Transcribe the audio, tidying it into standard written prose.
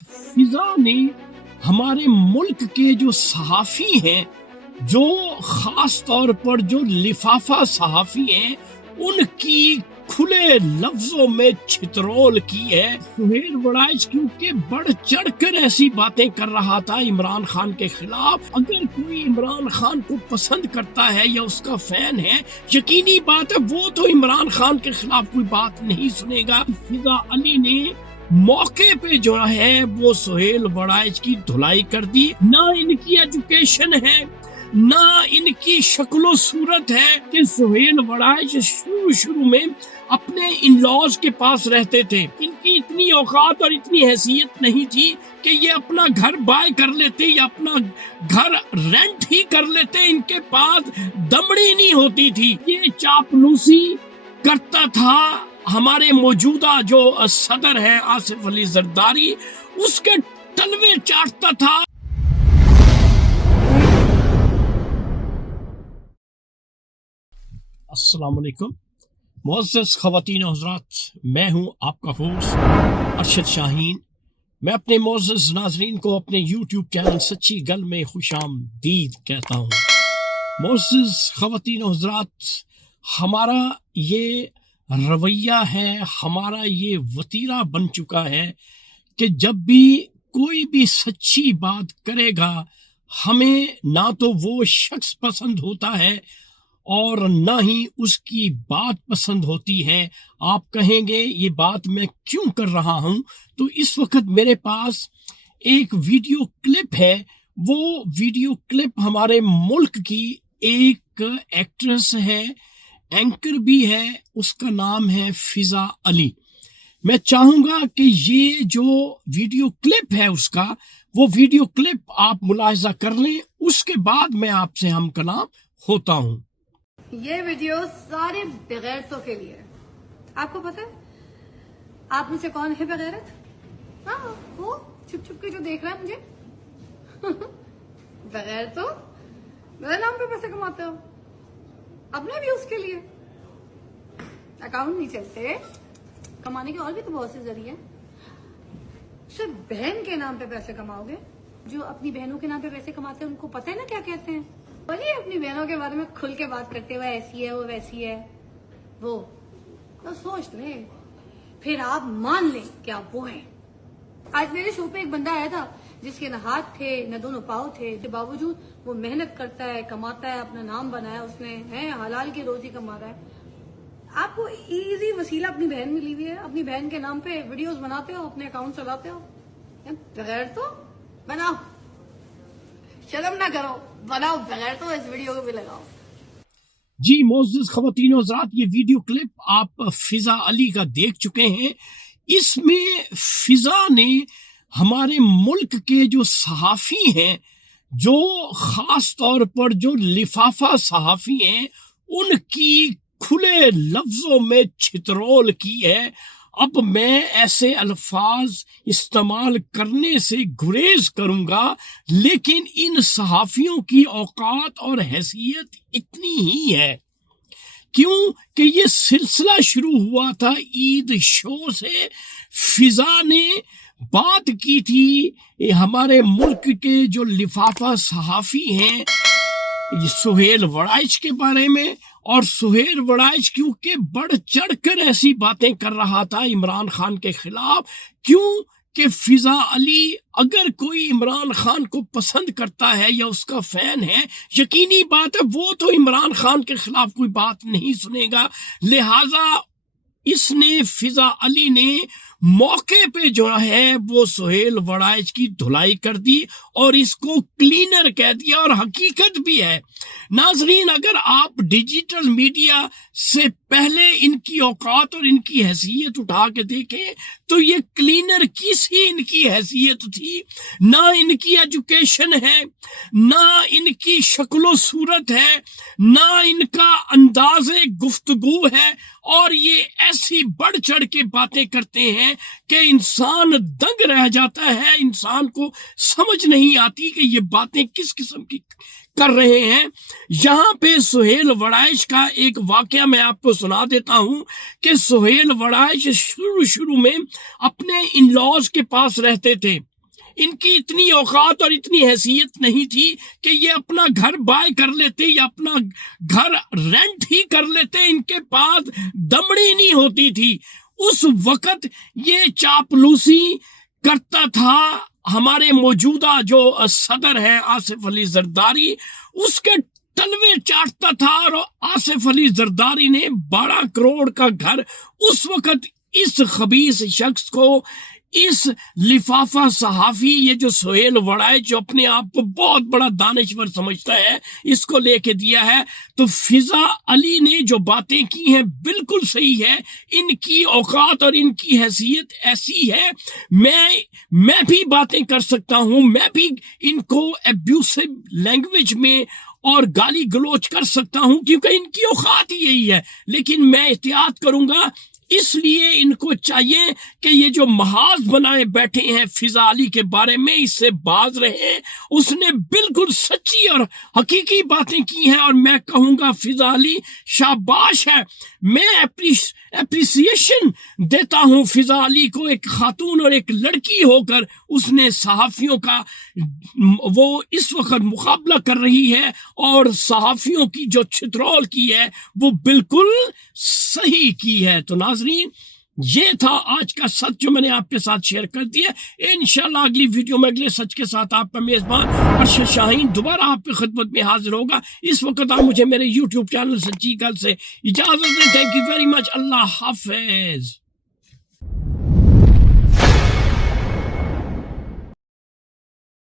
فضا نے ہمارے ملک کے جو صحافی ہیں، جو خاص طور پر جو لفافہ صحافی ہیں، ان کی کھلے لفظوں میں چھترول کی ہے۔ سہیل وڑائچ کیونکہ بڑھ چڑھ کر ایسی باتیں کر رہا تھا عمران خان کے خلاف۔ اگر کوئی عمران خان کو پسند کرتا ہے یا اس کا فین ہے، یقینی بات ہے وہ تو عمران خان کے خلاف کوئی بات نہیں سنے گا۔ فضا علی نے موقع پہ جو ہے وہ سہیل وڑائچ کی دھلائی کر دی۔ نہ ان کی ایجوکیشن ہے، نہ ان کی شکل و صورت ہے کہ سہیل وڑائچ شروع میں اپنے ان لاز کے پاس رہتے تھے۔ ان کی اتنی اوقات اور اتنی حیثیت نہیں تھی کہ یہ اپنا گھر بائے کر لیتے یا اپنا گھر رینٹ ہی کر لیتے۔ ان کے پاس دمڑی نہیں ہوتی تھی۔ یہ چاپلوسی کرتا تھا ہمارے موجودہ جو صدر ہے آصف علی زرداری، اس کے تلوے چاٹتا تھا۔ السلام علیکم معزز خواتین و حضرات، میں ہوں آپ کا ہوسٹ ارشد شاہین۔ میں اپنے معزز ناظرین کو اپنے یوٹیوب چینل سچی گل میں خوش آمدید کہتا ہوں۔ معزز خواتین و حضرات، ہمارا یہ رویہ ہے، ہمارا یہ وتیرہ بن چکا ہے کہ جب بھی کوئی بھی سچی بات کرے گا، ہمیں نہ تو وہ شخص پسند ہوتا ہے اور نہ ہی اس کی بات پسند ہوتی ہے۔ آپ کہیں گے یہ بات میں کیوں کر رہا ہوں؟ تو اس وقت میرے پاس ایک ویڈیو کلپ ہے۔ وہ ویڈیو کلپ ہمارے ملک کی ایک ایکٹریس ہے، اینکر بھی ہے، اس کا نام ہے فضا علی۔ میں چاہوں گا کہ یہ جو ویڈیو کلپ ہے اس کا، وہ ویڈیو کلپ آپ ملاحظہ کر لیں، اس کے بعد میں آپ سے ہم کلام ہوتا ہوں۔ یہ ویڈیو سارے بغیرتوں کے لیے۔ آپ کو پتا ہے آپ میں سے کون ہے بغیرت؟ ہاں، وہ چھپ چھپ کے جو دیکھ رہا ہے مجھے بغیر تو میرے نام پہ پیسے کماتے ہو، اپنے بھی اس کے لیے اکاؤنٹ نہیں چلتے، کمانے کے اور بھی تو بہت سے ذریعے ہیں۔ صرف بہن کے نام پہ پیسے کماؤ گے؟ جو اپنی بہنوں کے نام پہ پیسے کماتے ہیں ان کو پتہ ہے نا کیا کہتے ہیں؟ بولیے اپنی بہنوں کے بارے میں کھل کے بات کرتے ہوئے ایسی ہے وہ ویسی ہے، وہ تو سوچ لیں، پھر آپ مان لیں کہ آپ وہ ہیں۔ آج میرے شو پہ ایک بندہ آیا تھا جس کے نہ ہاتھ تھے نہ دونوں پاؤں تھے، کے باوجود وہ محنت کرتا ہے، کماتا ہے، اپنا نام بنایا اس نے، ہے حلال کی روزی کما رہا ہے۔ آپ کو ایزی وسیلہ اپنی بہن ملی ہوئی ہے، اپنی بہن کے نام پہ ویڈیوز بناتے ہو، اپنے اکاؤنٹ چلاتے ہو۔ بغیر تو بناؤ، شرم نہ کرو، بناؤ بغیر تو اس ویڈیو کو بھی لگاؤ۔ جی معزز خواتین و حضرات، یہ ویڈیو کلپ آپ فضا علی کا دیکھ چکے ہیں۔ اس میں فضا نے ہمارے ملک کے جو صحافی ہیں، جو خاص طور پر جو لفافہ صحافی ہیں، ان کی کھلے لفظوں میں چھترول کی ہے۔ اب میں ایسے الفاظ استعمال کرنے سے گریز کروں گا، لیکن ان صحافیوں کی اوقات اور حیثیت اتنی ہی ہے۔ کیوں کہ یہ سلسلہ شروع ہوا تھا عید شو سے۔ فضا نے بات کی تھی ہمارے ملک کے جو لفافہ صحافی ہیں سہیل وڑائچ کے بارے میں، اور سہیل وڑائچ کیونکہ بڑھ چڑھ کر ایسی باتیں کر رہا تھا عمران خان کے خلاف۔ کیوں کہ فضا علی اگر کوئی عمران خان کو پسند کرتا ہے یا اس کا فین ہے، یقینی بات ہے وہ تو عمران خان کے خلاف کوئی بات نہیں سنے گا۔ لہٰذا اس نے فضا علی نے موقع پہ جو ہے وہ سہیل وڑائچ کی دھلائی کر دی اور اس کو کلینر کہہ دیا، اور حقیقت بھی ہے۔ ناظرین، اگر آپ ڈیجیٹل میڈیا سے پہلے ان کی اوقات اور ان کی حیثیت اٹھا کے دیکھیں تو یہ کلینر کس ہی ان کی حیثیت تھی۔ نہ ان کی ایجوکیشن ہے، نہ ان کی شکل و صورت ہے، نہ ان کا انداز گفتگو ہے، اور یہ ایسی بڑھ چڑھ کے باتیں کرتے ہیں کہ انسان دنگ رہ جاتا ہے، انسان کو سمجھ نہیں آتی کہ یہ باتیں کس قسم کی کر رہے ہیں۔ یہاں پہ سہیل وڑائش کا ایک واقعہ میں آپ کو سنا دیتا ہوں کہ سہیل وڑائش شروع میں اپنے ان لاز کے پاس رہتے تھے۔ ان کی اتنی اوقات اور اتنی حیثیت نہیں تھی کہ یہ اپنا گھر بائی کر لیتے یا اپنا گھر رینٹ ہی کر لیتے، ان کے پاس دمڑی نہیں ہوتی تھی۔ اس وقت یہ چاپلوسی کرتا تھا ہمارے موجودہ جو صدر ہے آصف علی زرداری، اس کے تلوے چاٹتا تھا، اور آصف علی زرداری نے 12 کروڑ کا گھر اس وقت اس خبیث شخص کو، اس لفافہ صحافی، یہ جو سہیل وڑائش جو اپنے آپ کو بہت بڑا دانشور سمجھتا ہے، اس کو لے کے دیا ہے۔ تو فضا علی نے جو باتیں کی ہیں بالکل صحیح ہے، ان کی اوقات اور ان کی حیثیت ایسی ہے، میں بھی باتیں کر سکتا ہوں، میں بھی ان کو ایبیوسو لینگویج میں اور گالی گلوچ کر سکتا ہوں، کیونکہ ان کی اوقات ہی یہی ہے، لیکن میں احتیاط کروں گا۔ اس لیے ان کو چاہیے کہ یہ جو محاذ بنائے بیٹھے ہیں فضا علی کے بارے میں، اس سے باز رہے۔ اس نے بالکل سچی اور حقیقی باتیں کی ہیں، اور میں کہوں گا فضا علی شاباش ہے، میں اپریسیشن دیتا ہوں فضا علی کو، ایک خاتون اور ایک لڑکی ہو کر اس نے صحافیوں کا وہ اس وقت مقابلہ کر رہی ہے، اور صحافیوں کی جو چھترول کی ہے وہ بالکل صحیح کی ہے۔ تو ناظرین، یہ تھا آج کا سچ جو میں نے آپ کے ساتھ شیئر کر دیا۔ انشاءاللہ اگلی ویڈیو میں اگلے سچ کے ساتھ آپ کا میزبان ارشد شاہین دوبارہ آپ کی خدمت میں حاضر ہوگا۔ اس وقت آپ مجھے میرے یوٹیوب چینل سچی گل سے اجازت دیں۔ Thank you very much. اللہ حافظ۔